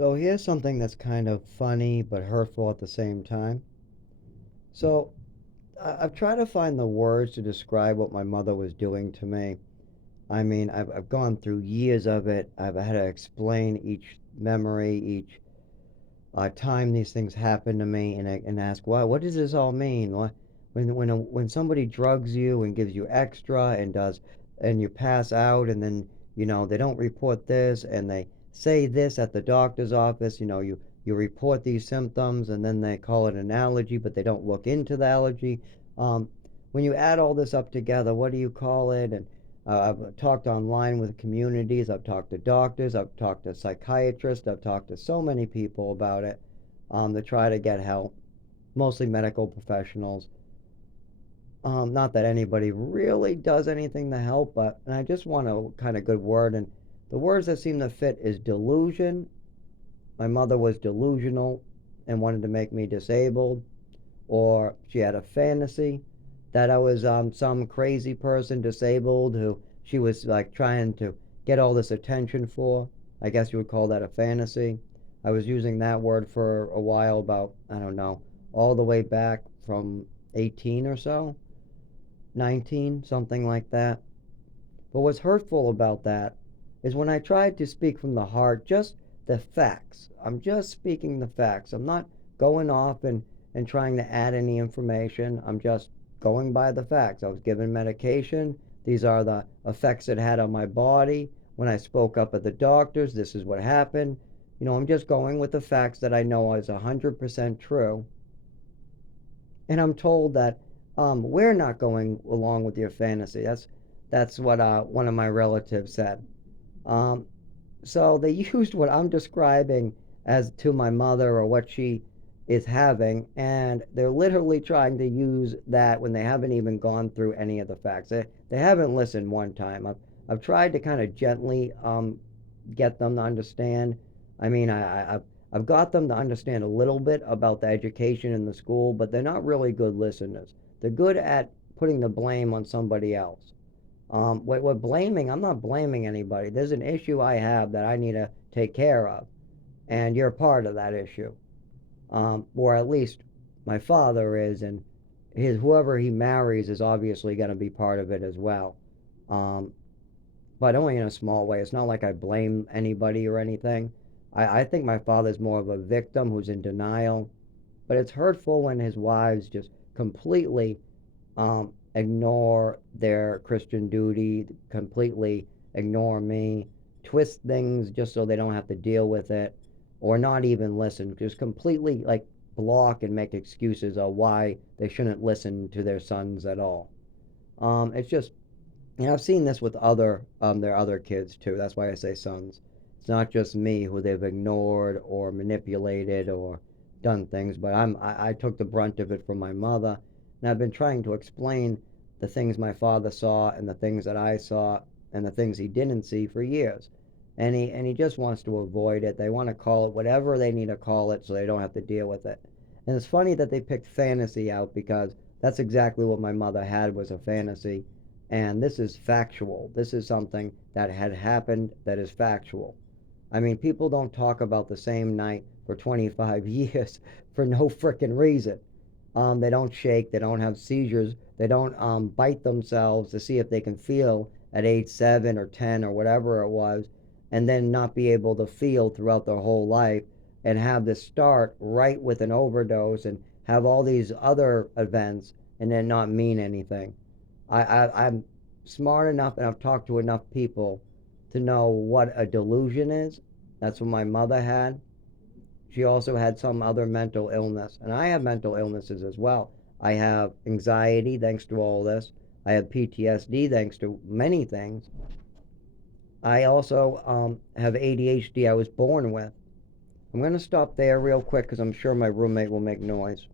So here's something that's kind of funny but hurtful at the same time. So I've tried to find the words to describe what my mother was doing to me. I mean, I've gone through years of it. I've had to explain each memory, each time these things happen to me, and ask why. What does this all mean? What, when somebody drugs you and gives you extra and you pass out, and then they don't report this, and they say this at the doctor's office. You report these symptoms, and then they call it an allergy, but they don't look into the allergy. Um, when you add all this up together, what do you call it? And I've talked online with communities. I've talked to doctors. I've talked to psychiatrists. I've talked to so many people about it to try to get help, mostly medical professionals. Not that anybody really does anything to help, but and I just want a kind of good word. And the words that seem to fit is delusion. My mother was delusional and wanted to make me disabled, or she had a fantasy that I was some crazy person disabled who she was like trying to get all this attention for. I guess you would call that a fantasy. I was using that word for a while, about, I don't know, all the way back from 18 or so, 19, something like that. But what's hurtful about that is when I tried to speak from the heart, just the facts. I'm just speaking the facts. I'm not going off and trying to add any information. I'm just going by the facts. I was given medication. These are the effects it had on my body. When I spoke up at the doctors, this is what happened. I'm just going with the facts that I know is 100% true. And I'm told that we're not going along with your fantasy. That's what one of my relatives said. Um, so they used what I'm describing as to my mother, or what she is having, and they're literally trying to use that when they haven't even gone through any of the facts. They haven't listened one time. I've tried to kind of gently get them to understand. I mean, I've got them to understand a little bit about the education in the school, but they're not really good listeners. They're good at putting the blame on somebody else. What blaming? I'm not blaming anybody. There's an issue I have that I need to take care of, and you're part of that issue, or at least my father is, and his whoever he marries is obviously going to be part of it as well. Um, but only in a small way. It's not like I blame anybody or anything. I think my father's more of a victim who's in denial, but it's hurtful when his wives just completely ignore their Christian duty, completely ignore me, twist things just so they don't have to deal with it, or not even listen, just completely like block and make excuses of why they shouldn't listen to their sons at all. It's just, I've seen this with their other kids too. That's why I say sons. It's not just me who they've ignored or manipulated or done things, but I took the brunt of it from my mother, and I've been trying to explain the things my father saw and the things that I saw and the things he didn't see for years. And he just wants to avoid it. They want to call it whatever they need to call it so they don't have to deal with it. And it's funny that they picked fantasy out, because that's exactly what my mother had, was a fantasy. And this is factual. This is something that had happened, that is factual. I mean, people don't talk about the same night for 25 years for no frickin' reason. They don't shake, they don't have seizures, they don't bite themselves to see if they can feel at age 7 or 10 or whatever it was, and then not be able to feel throughout their whole life, and have this start right with an overdose and have all these other events and then not mean anything. I'm smart enough, and I've talked to enough people to know what a delusion is. That's what my mother had. She also had some other mental illness, and I have mental illnesses as well. I have anxiety thanks to all this. I have PTSD thanks to many things. I also have ADHD I was born with. I'm going to stop there real quick because I'm sure my roommate will make noise.